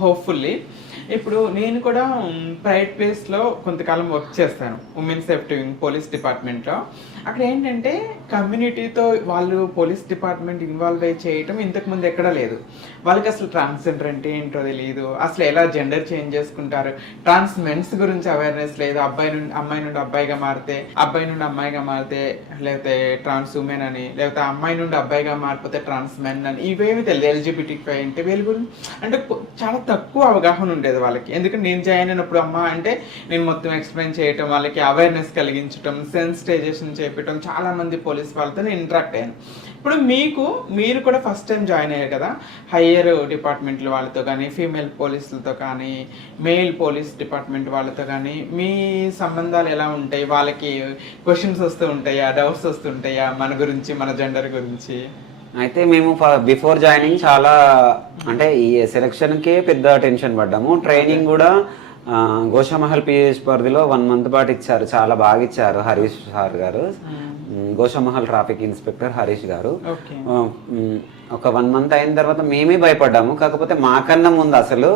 Hopefully. ఇప్పుడు నేను కూడా ప్రైవేట్ ప్లేస్‌లో కొంతకాలం వర్క్ చేస్తాను. ఉమెన్ సేఫ్టీ వింగ్ పోలీస్ డిపార్ట్మెంట్‌లో. అక్కడ ఏంటంటే కమ్యూనిటీతో వాళ్ళు పోలీస్ డిపార్ట్మెంట్ ఇన్వాల్వ్ అయ్యి చేయటం ఇంతకుముందు ఎక్కడా లేదు. వాళ్ళకి అసలు ట్రాన్స్‌జెండర్ అంటే ఏంటో తెలీదు. అసలు ఎలా జెండర్ చేంజ్ చేసుకుంటారు. ట్రాన్స్ మెన్స్ గురించి అవేర్‌నెస్ లేదు. అమ్మాయి నుండి అబ్బాయిగా మారితే, అబ్బాయి నుండి అమ్మాయిగా మారితే, లేకపోతే ట్రాన్స్ ఉమెన్ అని, లేకపోతే అమ్మాయి నుండి అబ్బాయిగా మారిపోతే ట్రాన్స్ మెన్ అని ఇవేమి తెలియదు. ఎల్‌జిబిటిక్యూ అంటే వీళ్ళ గురించి అంటే చాలా తక్కువ అవగాహన ఉండేది వాళ్ళకి. ఎందుకంటే నేను జాయిన్ అయినప్పుడు అమ్మ అంటే నేను మొత్తం ఎక్స్ప్లెయిన్ చేయటం, వాళ్ళకి అవేర్నెస్ కలిగించడం, సెన్సిటైజేషన్ చేపించడం, చాలా మంది పోలీస్ వాళ్ళతో నేను ఇంటరాక్ట్ అయ్యాను. ఇప్పుడు మీరు కూడా ఫస్ట్ టైం జాయిన్ అయ్యారు కదా, హయ్యర్ డిపార్ట్మెంట్ల వాళ్ళతో కానీ, ఫీమేల్ పోలీసులతో కానీ, మేల్ పోలీస్ డిపార్ట్మెంట్ వాళ్ళతో కానీ మీ సంబంధాలు ఎలా ఉంటాయి? వాళ్ళకి క్వశ్చన్స్ వస్తూ ఉంటాయా, డౌట్స్ వస్తుంటాయా మన గురించి, మన జెండర్ గురించి? అయితే మేము బిఫోర్ జాయినింగ్ చాలా అంటే ఈ సెలక్షన్కే పెద్ద టెన్షన్ పడ్డాము. ట్రైనింగ్ కూడా గోషామహల్ పిఎస్ పరిధిలో 1 month పాటు ఇచ్చారు. చాలా బాగా ఇచ్చారు హరీష్ సార్ గారు, గోషామహల్ ట్రాఫిక్ ఇన్స్పెక్టర్ హరీష్ గారు. ఒక 1 month అయిన తర్వాత మేమే భయపడ్డాము. కాకపోతే మాకన్నా ముందు అసలు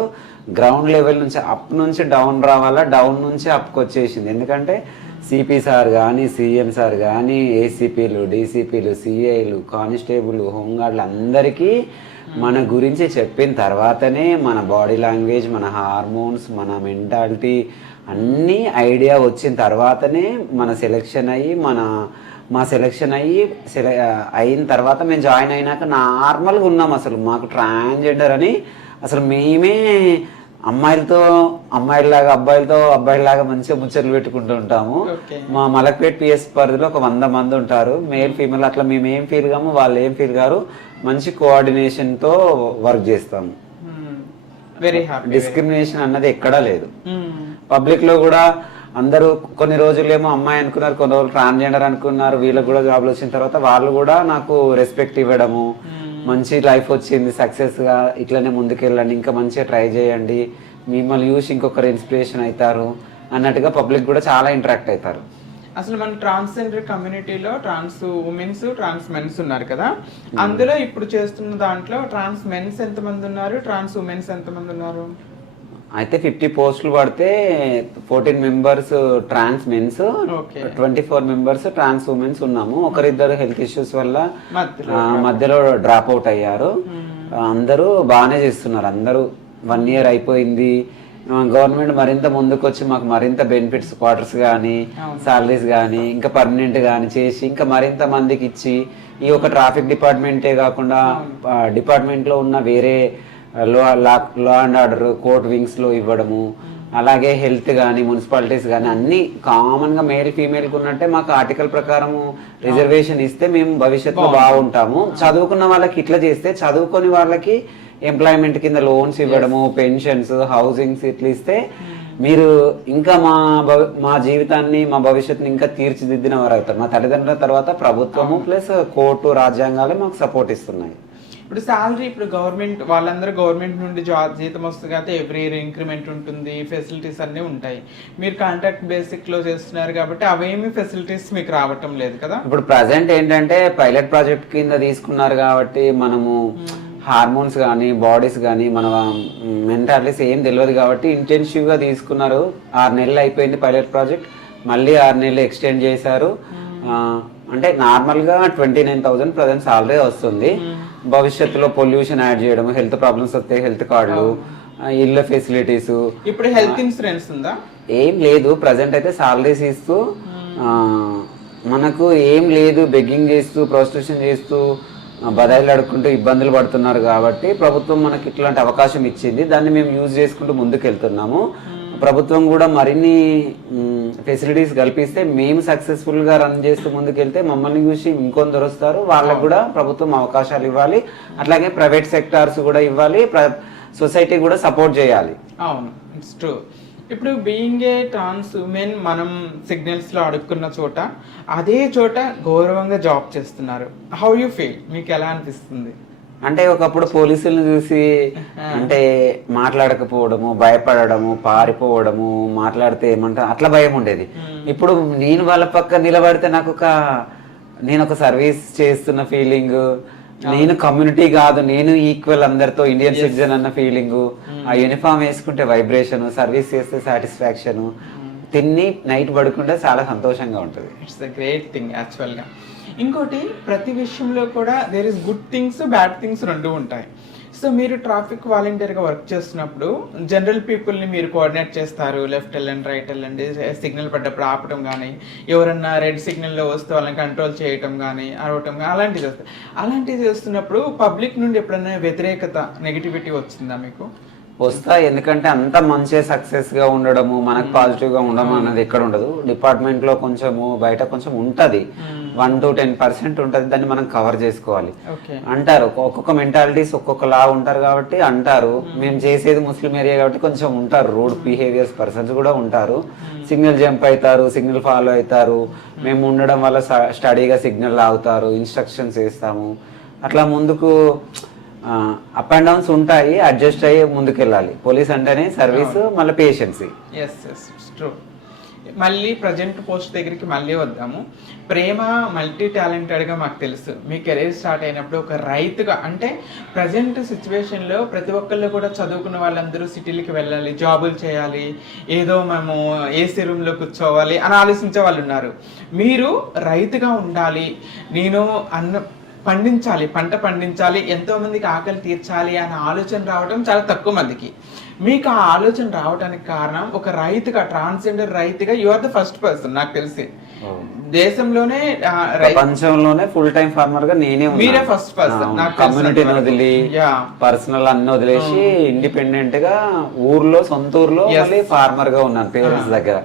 గ్రౌండ్ లెవెల్ నుంచి అప్ నుంచి డౌన్ రావాలా, డౌన్ నుంచి అప్కి వచ్చేసింది. ఎందుకంటే సిపి సార్ కానీ, సిఎం సార్ కానీ, ఏసీపీలు, డీసీపీలు, సిఐలు, కానిస్టేబుల్, హోంగార్డులు అందరికీ మన గురించి చెప్పిన తర్వాతనే మన బాడీ లాంగ్వేజ్, మన హార్మోన్స్, మన మెంటాలిటీ అన్నీ ఐడియా వచ్చిన తర్వాతనే మన సెలెక్షన్ అయ్యి మా సెలెక్షన్ అయిన తర్వాత మేము జాయిన్ అయినాక నార్మల్గా ఉన్నాం. అసలు మాకు ట్రాన్స్జెండర్ అని అసలు మేమే అమ్మాయిలాగా అబ్బాయిలాగా మంచిగా ముచ్చట్లు పెట్టుకుంటూ ఉంటాము. మా మలక్పేట్ పిఎస్ పరిధిలో ఒక 100 మంది ఉంటారు, మేల్ ఫీమేల్. అట్లా మేము ఏం ఫీల్ కాము, వాళ్ళు ఏం ఫీల్ కారు. మంచి కోఆర్డినేషన్ తో వర్క్ చేస్తాము. డిస్క్రిమినేషన్ అన్నది ఎక్కడా లేదు. పబ్లిక్ లో కూడా అందరూ కొన్ని రోజులేమో అమ్మాయి అనుకున్నారు, కొన్ని రోజులు ట్రాన్స్జెండర్ అనుకున్నారు. వీళ్ళకి కూడా జాబ్లు వచ్చిన తర్వాత వాళ్ళు కూడా నాకు రెస్పెక్ట్ ఇవ్వడము, మంచి లైఫ్ వచ్చింది, సక్సెస్ గా ఇట్లనే ముందుకెళ్ళండి, ఇంకా మంచిగా ట్రై చేయండి, మిమ్మల్ని చూసి ఇంకొకరు ఇన్స్పిరేషన్ అవుతారు అన్నట్టుగా పబ్లిక్ కూడా చాలా ఇంటరాక్ట్ అవుతారు. అసలు మన ట్రాన్స్జెండర్ కమ్యూనిటీలో ట్రాన్స్ ఉమెన్స్, ట్రాన్స్ మెన్స్ ఉన్నారు కదా, అందులో ఇప్పుడు చేస్తున్న దాంట్లో ట్రాన్స్ మెన్స్ ఎంతమంది ఉన్నారు, ట్రాన్స్ ఉమెన్స్ ఎంతమంది ఉన్నారు? అయితే 50 పోస్టులు పడితే 14 మెంబర్స్ ట్రాన్స్ మెన్స్, 24 మెంబర్స్ ట్రాన్స్ ఉమెన్స్ ఉన్నాము. ఒకరిద్దరు హెల్త్ ఇష్యూస్ వల్ల మధ్యలో డ్రాప్ అవుట్ అయ్యారు. అందరూ బాగానే చేస్తున్నారు. అందరూ 1 year అయిపోయింది. గవర్నమెంట్ మరింత ముందుకు వచ్చి మాకు మరింత బెనిఫిట్స్, క్వార్టర్స్ కానీ, సాలరీస్ కానీ, ఇంకా పర్మనెంట్ కానీ చేసి ఇంకా మరింత మందికి ఇచ్చి, ఈ ఒక ట్రాఫిక్ డిపార్ట్మెంటే కాకుండా డిపార్ట్మెంట్ లో ఉన్న వేరే law and order court wings లో ఇవ్వడము, అలాగే హెల్త్ కానీ, మున్సిపాలిటీస్ కానీ అన్ని కామన్ గా మేల్ ఫీమేల్ కు ఉన్నట్టే మాకు ఆర్టికల్ ప్రకారం రిజర్వేషన్ ఇస్తే మేము భవిష్యత్తులో బాగుంటాము. చదువుకున్న వాళ్ళకి ఇట్లా చేస్తే, చదువుకొని వాళ్ళకి ఎంప్లాయ్మెంట్ కింద లోన్స్ ఇవ్వడము, పెన్షన్స్, హౌసింగ్స్ ఇట్లా ఇస్తే మీరు ఇంకా మా జీవితాన్ని, మా భవిష్యత్తుని ఇంకా తీర్చిదిద్దిన వారు అవుతారు. మా తల్లిదండ్రుల తర్వాత ప్రభుత్వము ప్లస్ కోర్టు, రాజ్యాంగాలే మాకు సపోర్ట్ ఇస్తున్నాయి. ఇప్పుడు శాలరీ, ఇప్పుడు గవర్నమెంట్ వాళ్ళందరూ గవర్నమెంట్ నుండి జీతం వస్తుంది కదా, ఎవ్రీ ఇయర్ ఇంక్రిమెంట్ ఉంటుంది, ఫెసిలిటీస్ అన్నీ ఉంటాయి. మీరు కాంట్రాక్ట్ బేసిక్ లో చేస్తున్నారు కాబట్టి అవేమి ఫెసిలిటీస్ మీకు రావటం లేదు కదా. ఇప్పుడు ప్రజెంట్ ఏంటంటే పైలట్ ప్రాజెక్ట్ కింద తీసుకున్నారు కాబట్టి మనము హార్మోన్స్ కానీ, బాడీస్ కానీ, మన మెంటాలిటీస్ ఏం తెలియదు కాబట్టి ఇంటెన్సివ్ గా తీసుకున్నారు. 6 నెలలు అయిపోయింది పైలట్ ప్రాజెక్ట్, మళ్ళీ 6 నెలలు ఎక్స్టెండ్ చేశారు. అంటే నార్మల్ గా 29,000 ప్రజెంట్ సాలరీ వస్తుంది. భవిష్యత్తులో పొల్యూషన్ యాడ్ చేయడం, హెల్త్ ప్రాబ్లమ్స్ వస్తే హెల్త్ కార్డులు, ఇళ్ళ ఫెసిలిటీస్. ఇప్పుడు హెల్త్ ఇన్సూరెన్స్ ఉందా? ఏం లేదు. ప్రజెంట్ అయితే సాలరీస్ ఇస్తూ మనకు ఏం లేదు, బెగ్గింగ్ చేస్తూ, ప్రాస్టిట్యూషన్ చేస్తూ, బదాయిలు అడుక్కుంటూ ఇబ్బందులు పడుతున్నారు కాబట్టి ప్రభుత్వం మనకి ఇట్లాంటి అవకాశం ఇచ్చింది. దాన్ని మేము యూజ్ చేసుకుంటూ ముందుకెళ్తున్నాము. ప్రభుత్వం కూడా మరిన్ని ఫెసిలిటీస్ కల్పిస్తే మేము సక్సెస్ఫుల్ గా రన్ చేస్తూ ముందుకెళ్తే మమ్మల్ని చూసి ఇంకొందరు వస్తారు. వాళ్ళకు కూడా ప్రభుత్వం అవకాశాలు ఇవ్వాలి, అట్లాగే ప్రైవేట్ సెక్టార్స్ కూడా ఇవ్వాలి, సొసైటీ కూడా సపోర్ట్ చేయాలి. అవును, ఇట్స్ ట్రూ. ఇప్పుడు బీయింగ్ ఏ ట్రాన్స్ ఉమెన్, మనం సిగ్నల్స్ లో అడుక్కున్న చోట అదే చోట గౌరవంగా జాబ్ చేస్తున్నారు. How you feel? మీకు ఎలా అనిపిస్తుంది? అంటే ఒకప్పుడు పోలీసులను చూసి అంటే మాట్లాడకపోవడము, భయపడము, పారిపోవడము, మాట్లాడితే ఏమంటా అట్లా భయం ఉండేది. ఇప్పుడు నేను వాళ్ళ పక్క నిలబడితే నేను ఒక సర్వీస్ చేస్తున్న ఫీలింగ్, నేను కమ్యూనిటీ కాదు, నేను ఈక్వల్ అందరితో ఇండియన్ సిటిజన్ అన్న ఫీలింగ్, ఆ యూనిఫామ్ వేసుకుంటే వైబ్రేషన్, సర్వీస్ చేస్తే సాటిస్ఫాక్షన్, తిని నైట్ పడుకుంటే చాలా సంతోషంగా ఉంటుంది. ఇట్స్ ద గ్రేట్ థింగ్ యాక్చువల్గా. ఇంకోటి, ప్రతి విషయంలో కూడా there is good things, bad things రెండు ఉంటాయి. సో మీరు ట్రాఫిక్ వాలంటీర్గా వర్క్ చేస్తున్నప్పుడు జనరల్ పీపుల్ని మీరు కోఆర్డినేట్ చేస్తారు, లెఫ్ట్ వెళ్ళండి, రైట్ వెళ్ళండి, సిగ్నల్ పడ్డప్పుడు ఆపడం కానీ, ఎవరన్నా రెడ్ సిగ్నల్లో వస్తే వాళ్ళని కంట్రోల్ చేయటం కానీ, అరవటం కానీ, అలాంటివి చేస్తారు. అలాంటివి చేస్తున్నప్పుడు పబ్లిక్ నుండి ఎప్పుడైనా వ్యతిరేకత, నెగిటివిటీ వచ్చిందా మీకు? వస్తాయి, ఎందుకంటే అంత మంచి సక్సెస్ గా ఉండడము, మనకు పాజిటివ్ గా ఉండడం అనేది ఎక్కడ ఉండదు. డిపార్ట్మెంట్ లో కొంచెము బయట కొంచెం ఉంటది, 1 to 10% ఉంటది, దాన్ని మనం కవర్ చేసుకోవాలి. అంటారు ఒక్కొక్క మెంటాలిటీస్ ఒక్కొక్కలా ఉంటారు కాబట్టి అంటారు. మేము చేసేది ముస్లిం ఏరియా కాబట్టి కొంచెం ఉంటారు రూడ్ బిహేవియర్స్ పర్సన్స్ కూడా ఉంటారు. సిగ్నల్ జంప్ అవుతారు, సిగ్నల్ ఫాలో అవుతారు. మేము ఉండడం వల్ల స్టడీగా సిగ్నల్ ఆగుతారు, ఇన్స్ట్రక్షన్స్ వేస్తాము. అట్లా ముందుకు అప్ అండ్ డౌన్స్ ఉంటాయి, అడ్జస్ట్ అయ్యి ముందుకెళ్ళాలి. పోలీస్ అంటేనే సర్వీస్, మళ్ళీ పేషెన్సీ. మళ్ళీ ప్రజెంట్ పోస్ట్ దగ్గరికి మళ్ళీ వద్దాము. ప్రేమ మల్టీ టాలెంటెడ్గా మాకు తెలుసు. మీ కెరీర్ స్టార్ట్ అయినప్పుడు ఒక రైతుగా, అంటే ప్రజెంట్ సిచ్యువేషన్లో ప్రతి ఒక్కళ్ళు కూడా చదువుకున్న వాళ్ళందరూ సిటీలకి వెళ్ళాలి, జాబులు చేయాలి, ఏదో మేము ఏసీ రూమ్లో కూర్చోవాలి అని ఆలోచించే వాళ్ళు ఉన్నారు. మీరు రైతుగా ఉండాలి, నేను పండించాలి, పంట పండించాలి, ఎంతో మందికి ఆకలి తీర్చాలి అనే ఆలోచన రావడం చాలా తక్కువ మందికి. మీకు ఆ ఆలోచన రావడానికి కారణం, ఒక రైతుగా, ట్రాన్స్జెండర్ రైతుగా you are the first person నాకు తెలిసి దేశంలోనే, ప్రపంచంలోనే ఫుల్ టైం ఫార్మర్ గా నేనే. మీరే ఫస్ట్ పర్సన్. కమ్యూనిటీని వదిలి, పర్సనల్ అన్ని వదిలేసి ఇండిపెండెంట్ గా ఊర్లో, సొంత ఊర్లో ఫార్మర్ గా ఉన్నాను పేరెంట్స్ దగ్గర.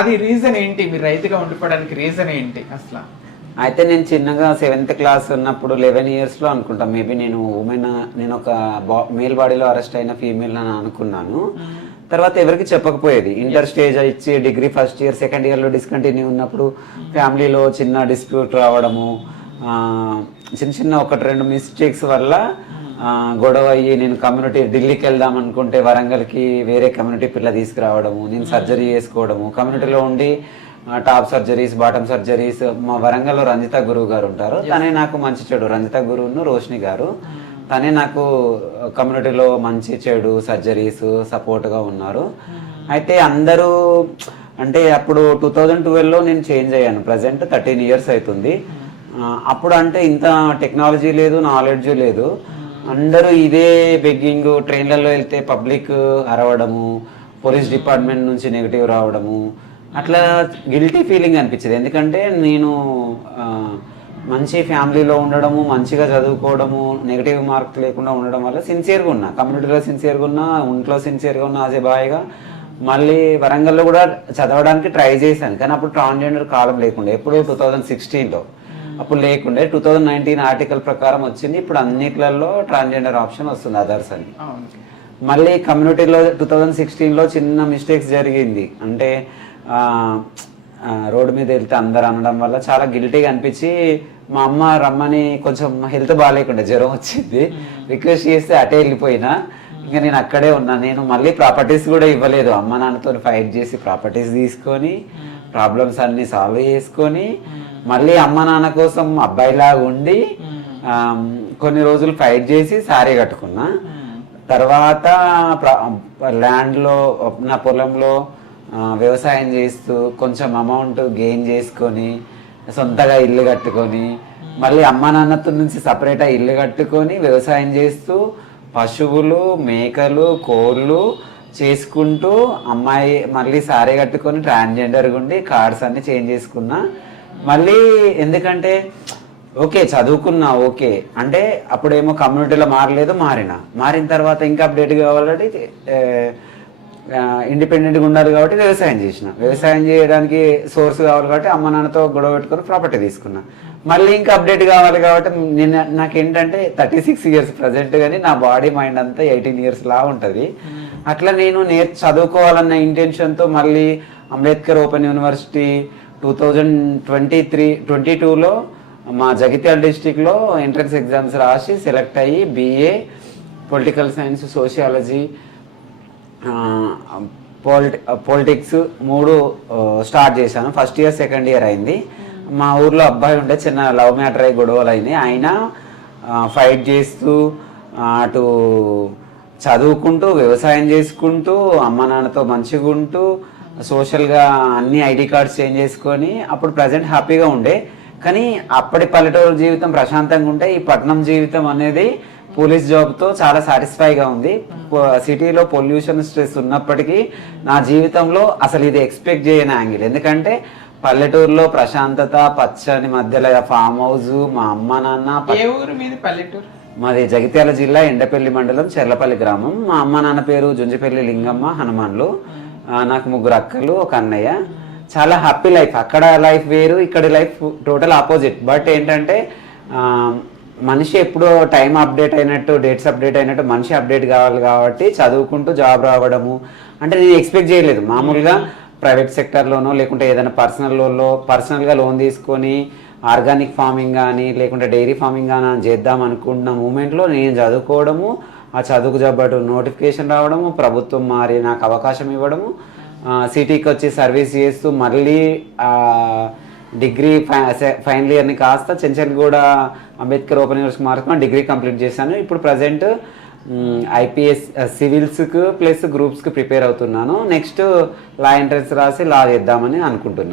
అది రీజన్ ఏంటి? మీరు రైతుగా ఉండిపోవడానికి రీజన్ ఏంటి అసలు? అయితే నేను చిన్నగా 7th క్లాస్ ఉన్నప్పుడు 11 years లో అనుకుంటా, మేబీ నేను నేను ఒక మేల్ బాడీలో అరెస్ట్ అయిన ఫీమేల్ అని అనుకున్నాను. తర్వాత ఎవరికి చెప్పకపోయేది. ఇంటర్ స్టేజ్ ఇచ్చి డిగ్రీ ఫస్ట్ ఇయర్, సెకండ్ ఇయర్లో డిస్కంటిన్యూ ఉన్నప్పుడు ఫ్యామిలీలో చిన్న డిస్ప్యూట్ రావడము, చిన్న చిన్న 1-2 మిస్టేక్స్ వల్ల గొడవ అయ్యి, నేను కమ్యూనిటీ ఢిల్లీకి వెళ్దాం అనుకుంటే వరంగల్కి వేరే కమ్యూనిటీ పిల్ల తీసుకురావడము, నేను సర్జరీ చేసుకోవడము, కమ్యూనిటీలో ఉండి టాప్ సర్జరీస్, బాటమ్ సర్జరీస్. మా వరంగల్లో రంజిత గురువు గారు ఉంటారు, తనే నాకు మంచి చెడు, రంజిత గురువును రోషిని గారు, తనే నాకు కమ్యూనిటీలో మంచి చెడు సర్జరీస్ సపోర్ట్గా ఉన్నారు. అయితే అందరూ అంటే అప్పుడు 2012లో నేను చేంజ్ అయ్యాను, ప్రజెంట్ 13 years అవుతుంది. అప్పుడు అంటే ఇంత టెక్నాలజీ లేదు, నాలెడ్జ్ లేదు. అందరూ ఇదే బెగ్గింగ్, ట్రైన్లలో వెళ్తే పబ్లిక్ అరవడము, పోలీస్ డిపార్ట్మెంట్ నుంచి నెగిటివ్ రావడము, అట్లా గిల్టీ ఫీలింగ్ అనిపించేది. ఎందుకంటే నేను మంచి ఫ్యామిలీలో ఉండడము, మంచిగా చదువుకోవడము, నెగిటివ్ మార్క్స్ లేకుండా ఉండడం వల్ల సిన్సియర్గా ఉన్నా, కమ్యూనిటీలో సిన్సియర్గా ఉన్నా, ఇంట్లో సిన్సియర్గా ఉన్నా, అదే బాయ్గా. మళ్ళీ వరంగల్లో కూడా చదవడానికి ట్రై చేశాను, కానీ అప్పుడు ట్రాన్స్జెండర్ కాలం లేకుండా, ఎప్పుడు 2016లో, అప్పుడు లేకుండే. 2019 ఆర్టికల్ ప్రకారం వచ్చింది. ఇప్పుడు అన్నిట్లలో ట్రాన్స్జెండర్ ఆప్షన్ వస్తుంది, అదర్స్ అని. మళ్ళీ కమ్యూనిటీలో 2016లో చిన్న మిస్టేక్స్ జరిగింది. అంటే రోడ్డు మీద వెళ్తే అందరు అనడం వల్ల చాలా గిల్టీగా అనిపించి, మా అమ్మ రమ్మని, కొంచెం హెల్త్ బాగాలేకుండా జ్వరం వచ్చింది, రిక్వెస్ట్ చేస్తే అటే వెళ్ళిపోయినా. ఇంకా నేను అక్కడే ఉన్నా. నేను మళ్ళీ ప్రాపర్టీస్ కూడా ఇవ్వలేదు, అమ్మ నాన్నతో ఫైట్ చేసి ప్రాపర్టీస్ తీసుకొని ప్రాబ్లమ్స్ అన్ని సాల్వ్ చేసుకొని మళ్ళీ అమ్మ నాన్న కోసం అబ్బాయిలాగా ఉండి కొన్ని రోజులు ఫైట్ చేసి సారీ కట్టుకున్నా. తర్వాత ల్యాండ్లో, నా పొలంలో వ్యవసాయం చేస్తూ కొంచెం అమౌంట్ గెయిన్ చేసుకొని సొంతగా ఇల్లు కట్టుకొని, మళ్ళీ అమ్మ నాన్నతో నుంచి సపరేట్గా ఇల్లు కట్టుకొని వ్యవసాయం చేస్తూ పశువులు, మేకలు, కోళ్ళు చేసుకుంటూ అమ్మాయి మళ్ళీ సారీ కట్టుకొని ట్రాన్స్జెండర్గా ఉండి కార్డ్స్ అన్ని చేంజ్ చేసుకున్నా. మళ్ళీ ఎందుకంటే ఓకే చదువుకున్నా, ఓకే అంటే అప్పుడేమో కమ్యూనిటీలో మారిన తర్వాత ఇంకా అప్డేట్ కావాలంటే ఇండిపెండెంట్గా ఉండాలి కాబట్టి వ్యవసాయం చేయడానికి సోర్స్ కావాలి కాబట్టి అమ్మ నాన్నతో గొడవ పెట్టుకొని ప్రాపర్టీ తీసుకున్నా. మళ్ళీ ఇంకా అప్డేట్ కావాలి కాబట్టి నాకేంటంటే 36 years ప్రజెంట్, కానీ నా బాడీ మైండ్ అంతా 18 years లా ఉంటుంది. అట్లా నేను చదువుకోవాలన్న ఇంటెన్షన్తో మళ్ళీ అంబేద్కర్ ఓపెన్ యూనివర్సిటీ 2022లో మా జగిత్యాల డిస్టిక్లో ఎంట్రన్స్ ఎగ్జామ్స్ రాసి సెలెక్ట్ అయ్యి BA political science, sociology, politics 3 start చేశాను. ఫస్ట్ ఇయర్, సెకండ్ ఇయర్ అయింది. మా ఊర్లో అబ్బాయి ఉంటే చిన్న లవ్ మ్యాటర్ అయ్యి గొడవలు అయినాయి. అయినా ఫైట్ చేస్తూ అటు చదువుకుంటూ వ్యవసాయం చేసుకుంటూ అమ్మ నాన్నతో మంచిగా ఉంటూ సోషల్గా అన్ని ఐడి కార్డ్స్ చేంజ్ చేసుకొని అప్పుడు ప్రజెంట్ హ్యాపీగా ఉండే. కానీ అప్పటి పల్లెటూరు జీవితం ప్రశాంతంగా ఉంటే ఈ పట్నం జీవితం అనేది పోలీస్ జాబ్తో చాలా సాటిస్ఫైగా ఉంది. సిటీలో పొల్యూషన్ స్ట్రెస్ ఉన్నప్పటికీ నా జీవితంలో అసలు ఇది ఎక్స్పెక్ట్ చేయని యాంగిల్. ఎందుకంటే పల్లెటూరులో ప్రశాంతత, పచ్చని మధ్యలో ఫామ్ హౌస్, మా అమ్మ నాన్న. ఏ ఊరు మీది పల్లెటూరు? మాది జగిత్యాల జిల్లా ఎండపల్లి మండలం చెర్లపల్లి గ్రామం. మా అమ్మ నాన్న పేరు జుంజిపల్లి లింగమ్మ హనుమాన్లు. నాకు 3 అక్కలు, 1 అన్నయ్య. చాలా హ్యాపీ లైఫ్. అక్కడ లైఫ్ వేరు, ఇక్కడ లైఫ్ టోటల్ ఆపోజిట్. బట్ ఏంటంటే మనిషి ఎప్పుడో టైం అప్డేట్ అయినట్టు, డేట్స్ అప్డేట్ అయినట్టు మనిషి అప్డేట్ కావాలి కాబట్టి చదువుకుంటూ జాబ్ రావడము అంటే నేను ఎక్స్పెక్ట్ చేయలేదు. మామూలుగా ప్రైవేట్ సెక్టర్లోనో లేకుంటే ఏదైనా పర్సనల్గా లోన్ తీసుకొని ఆర్గానిక్ ఫార్మింగ్ కానీ లేకుంటే డైరీ ఫార్మింగ్ కానీ చేద్దాం అనుకున్న మూమెంట్లో నేను చదువుకోవడము, ఆ చదువుకు జబ్బటు నోటిఫికేషన్ రావడము, ప్రభుత్వం మారి నాకు అవకాశం ఇవ్వడము, సిటీకి వచ్చి సర్వీస్ చేస్తూ మళ్ళీ డిగ్రీ ఫైనల్ ఇయర్ని కాస్త చెంచల్గూడ అంబేద్కర్ ఓపెన్ యూనివర్సిటీ మార్కుని డిగ్రీ కంప్లీట్ చేశాను. ఇప్పుడు ప్రజెంట్ ఐపీఎస్ సివిల్స్కి ప్లస్ గ్రూప్స్కి ప్రిపేర్ అవుతున్నాను. నెక్స్ట్ లా ఎంట్రన్స్ రాసి లా చేద్దామని అనుకుంటున్నాను.